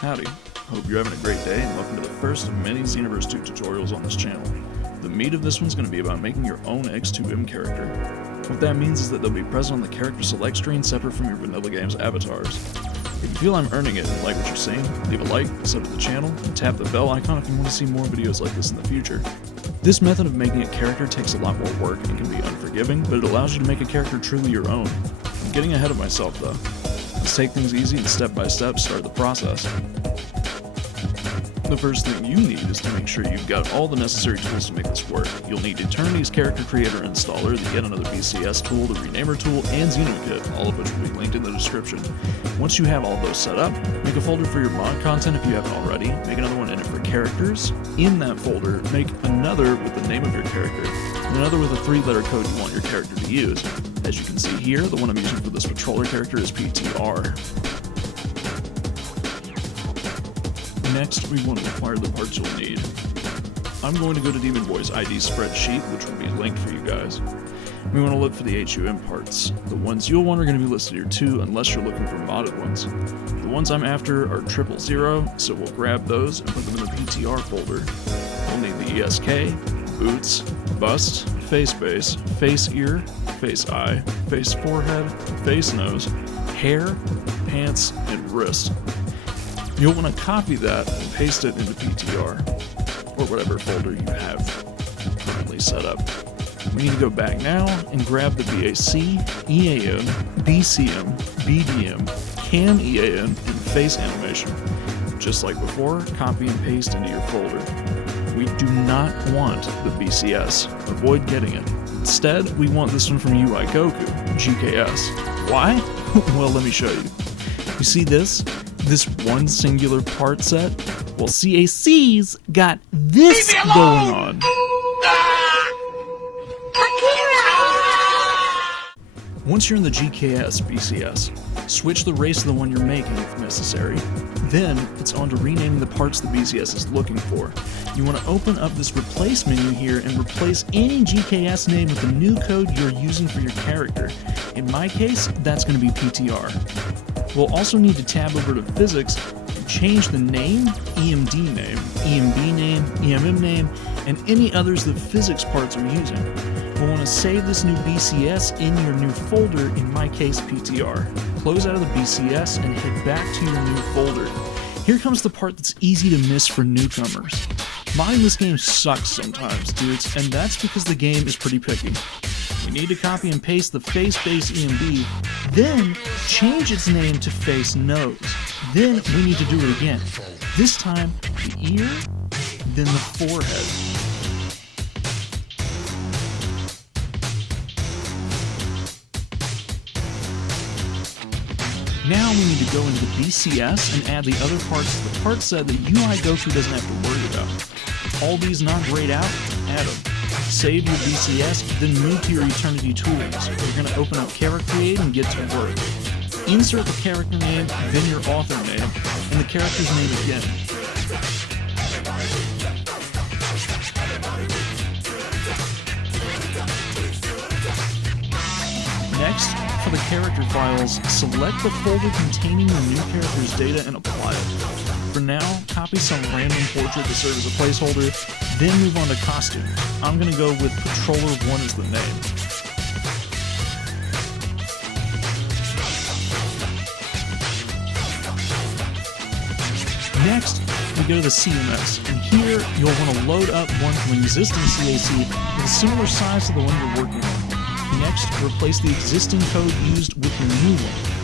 Howdy, hope you're having a great day and welcome to the first of many Xenoverse 2 tutorials on this channel. The meat of this one's going to be about making your own X2M character. What that means is that they'll be present on the character select screen separate from your vanilla game's avatars. If you feel I'm earning it and like what you're seeing, leave a like, sub to the channel, and tap the bell icon if you want to see more videos like this in the future. This method of making a character takes a lot more work and can be unforgiving, but it allows you to make a character truly your own. I'm getting ahead of myself though. Let's take things easy and step by step start the process. The first thing you need is to make sure you've got all the necessary tools to make this work. You'll need Eternity's Character Creator Installer, the Yet Another BCS tool, the Renamer tool, and Xenokit, all of which will be linked in the description. Once you have all those set up, make a folder for your mod content if you haven't already, make another one in it for characters. In that folder, make another with the name of your character, and another with a 3-letter code you want your character to use. As you can see here, the one I'm using for this patroller character is PTR. Next, we want to acquire the parts you'll need. I'm going to go to Demon Boy's ID spreadsheet, which will be linked for you guys. We want to look for the HUM parts. The ones you'll want are going to be listed here too, unless you're looking for modded ones. The ones I'm after are 000, so we'll grab those and put them in the PTR folder. We'll need the ESK, boots, bust, face base, face ear, face eye, face forehead, face nose, hair, pants, and wrist. You'll want to copy that and paste it into PTR, or whatever folder you have currently set up. We need to go back now and grab the BAC, EAN, BCM, BDM, Cam EAN, and face animation. Just like before, copy and paste into your folder. We do not want the BCS. Avoid getting it. Instead, we want this one from UI Goku, GKS. Why? Well, let me show you. You see this? This one singular part set? Well, CAC's got this going on. Once you're in the GKS BCS, switch the race to the one you're making if necessary. Then, it's on to renaming the parts the BCS is looking for. You want to open up this replace menu here and replace any GKS name with the new code you're using for your character. In my case, that's going to be PTR. We'll also need to tab over to physics and change the name, EMD name, EMB name, EMM name, and any others the physics parts are using. We'll want to save this new BCS in your new folder, in my case PTR. Close out of the BCS and head back to your new folder. Here comes the part that's easy to miss for newcomers. Modding this game sucks sometimes, dudes, and that's because the game is pretty picky. We need to copy and paste the face base EMB, then change its name to face nose. Then we need to do it again. This time, the ear, then the forehead. Now we need to go into the BCS and add the other parts to the part set that UI Goku doesn't have to worry about. If all these not grayed out, add them. Save your BCS, then move to your Eternity tools. You're going to open up Characreat and get to work. Insert the character name, then your author name, and the character's name again. Next, for the character files, select the folder containing the new character's data and apply it. For now, copy some random portrait to serve as a placeholder, then move on to costume. I'm going to go with Patroller 1 as the name. Next, we go to the CMS, and here you'll want to load up one from an existing CAC with a similar size to the one you're working on. Next, replace the existing code used with the new one.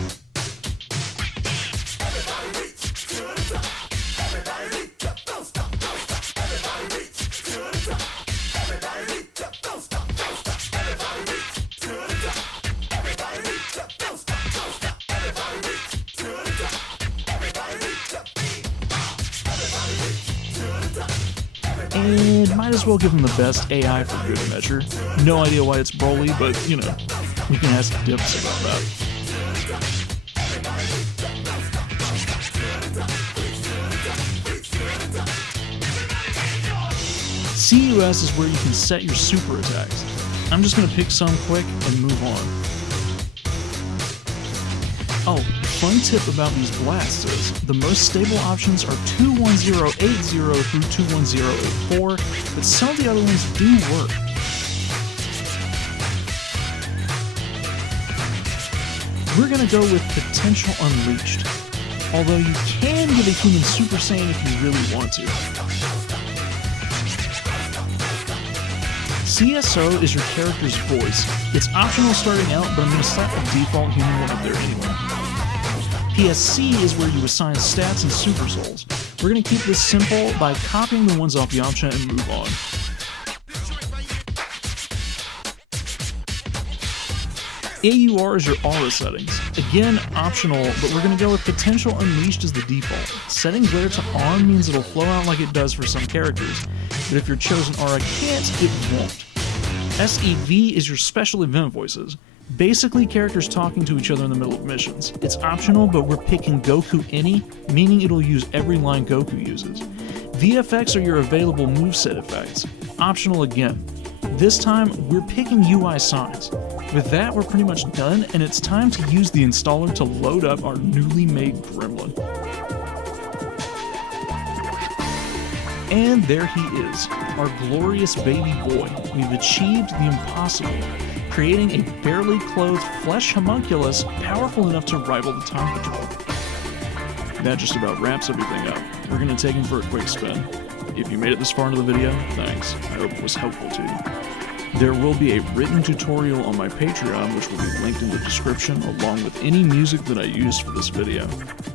And might as well give him the best AI for good measure. No idea why it's Broly, but, you know, we can ask Dips about that. CUS is where you can set your super attacks. I'm just going to pick some quick and move on. Oh, fun tip about these blasts is the most stable options are 21080 through 21084, but some of the other ones do work. We're going to go with Potential Unleashed, although you can get a human Super Saiyan if you really want to. CSO is your character's voice. It's optional starting out, but I'm going to slap the default human one up there anyway. PSC is where you assign stats and Super Souls. We're going to keep this simple by copying the ones off Yamcha and move on. AUR is your aura settings. Again, optional, but we're going to go with Potential Unleashed as the default. Setting glare to on means it'll flow out like it does for some characters, but if your chosen aura can't, it won't. SEV is your special event voices. Basically characters talking to each other in the middle of missions. It's optional, but we're picking Goku Any, meaning it'll use every line Goku uses. VFX are your available moveset effects. Optional again. This time, we're picking UI signs. With that, we're pretty much done, and it's time to use the installer to load up our newly made gremlin. And there he is, our glorious baby boy. We've achieved the impossible, creating a barely clothed flesh homunculus powerful enough to rival the Time Patrol. That just about wraps everything up. We're going to take him for a quick spin. If you made it this far into the video, thanks. I hope it was helpful to you. There will be a written tutorial on my Patreon, which will be linked in the description, along with any music that I used for this video.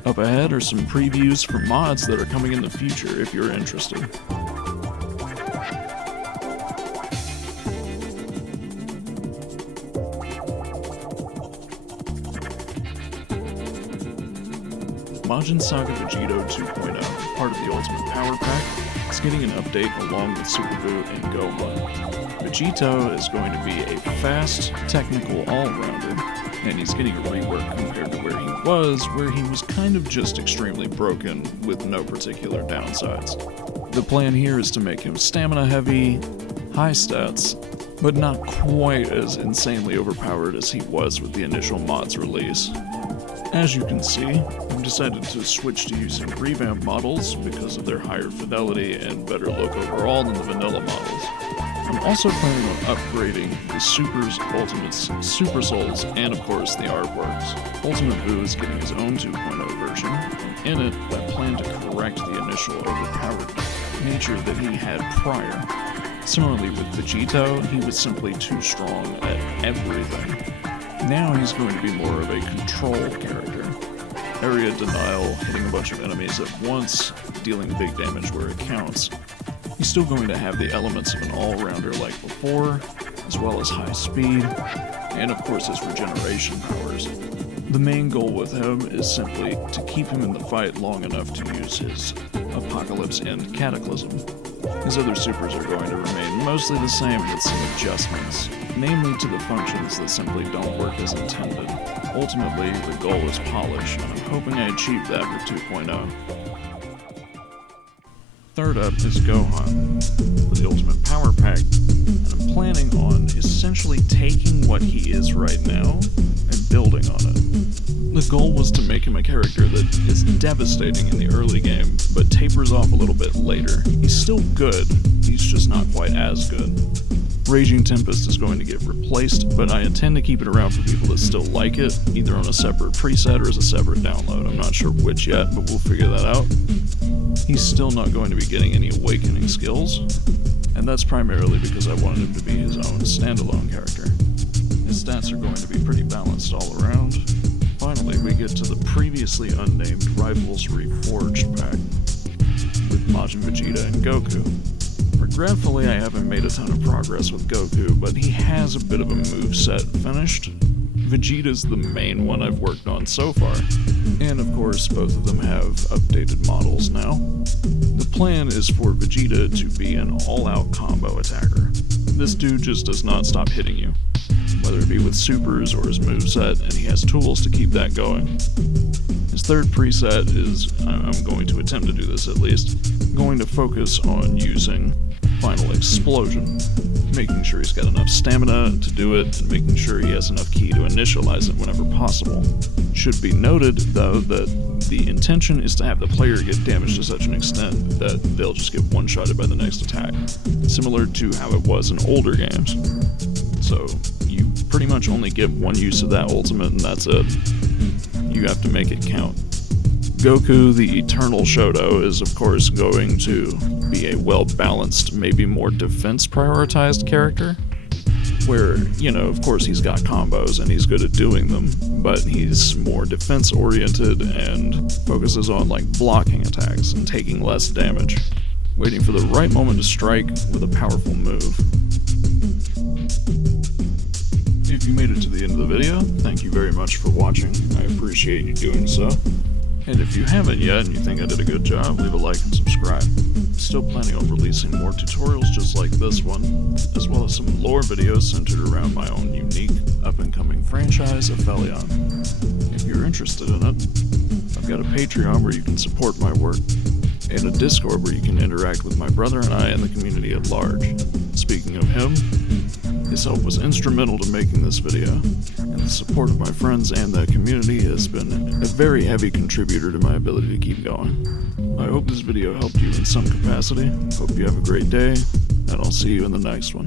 Up ahead are some previews for mods that are coming in the future if you're interested. Majin Saga Vegito 2.0, part of the Ultimate Power Pack, is getting an update along with Super Buu and Gohan. Vegito is going to be a fast, technical all-rounder, and he's getting a rework compared to where he was kind of just extremely broken with no particular downsides. The plan here is to make him stamina heavy, high stats, but not quite as insanely overpowered as he was with the initial mod's release. As you can see, I've decided to switch to using revamp models because of their higher fidelity and better look overall than the vanilla models. I'm also planning on upgrading the Supers, Ultimates, Super Souls, and of course the artworks. Ultimate Buu is getting his own 2.0 version, and in it I plan to correct the initial overpowered nature that he had prior. Similarly with Vegito, he was simply too strong at everything. Now he's going to be more of a control character. Area denial, hitting a bunch of enemies at once, dealing big damage where it counts. He's still going to have the elements of an all-rounder like before, as well as high speed, and of course his regeneration powers. The main goal with him is simply to keep him in the fight long enough to use his Apocalypse and Cataclysm. His other supers are going to remain mostly the same with some adjustments, namely to the functions that simply don't work as intended. Ultimately, the goal is polish, and I'm hoping I achieve that with 2.0. Third up is Gohan, for the Ultimate Power Pack, and I'm planning on essentially taking what he is right now and building on it. The goal was to make him a character that is devastating in the early game, but tapers off a little bit later. He's still good, he's just not quite as good. Raging Tempest is going to get replaced, but I intend to keep it around for people that still like it, either on a separate preset or as a separate download. I'm not sure which yet, but we'll figure that out. He's still not going to be getting any awakening skills, and that's primarily because I wanted him to be his own standalone character. His stats are going to be pretty balanced all around. Finally, we get to the previously unnamed Rivals Reforged pack, with Majin Vegeta and Goku. Regretfully, I haven't made a ton of progress with Goku, but he has a bit of a moveset finished. Vegeta's the main one I've worked on so far, and of course both of them have updated models now. The plan is for Vegeta to be an all-out combo attacker. This dude just does not stop hitting you, whether it be with supers or his moveset, and he has tools to keep that going. His third preset is, I'm going to attempt to do this at least, going to focus on using final explosion, making sure he's got enough stamina to do it, and making sure he has enough ki to initialize it whenever possible. It should be noted, though, that the intention is to have the player get damaged to such an extent that they'll just get one-shotted by the next attack, similar to how it was in older games. So you pretty much only get one use of that ultimate, and that's it. You have to make it count. Goku, the Eternal Shoto, is of course going to be a well-balanced, maybe more defense-prioritized character, where, you know, of course he's got combos and he's good at doing them, but he's more defense-oriented and focuses on, like, blocking attacks and taking less damage, waiting for the right moment to strike with a powerful move. If you made it to the end of the video, thank you very much for watching. I appreciate you doing so. And if you haven't yet and you think I did a good job, leave a like and subscribe. Still planning on releasing more tutorials just like this one, as well as some lore videos centered around my own unique, up-and-coming franchise, Aphelion. If you're interested in it, I've got a Patreon where you can support my work, and a Discord where you can interact with my brother and I and the community at large. Speaking of him, his help was instrumental to making this video, and the support of my friends and the community has been a very heavy contributor to my ability to keep going. I hope this video helped you in some capacity. Hope you have a great day, and I'll see you in the next one.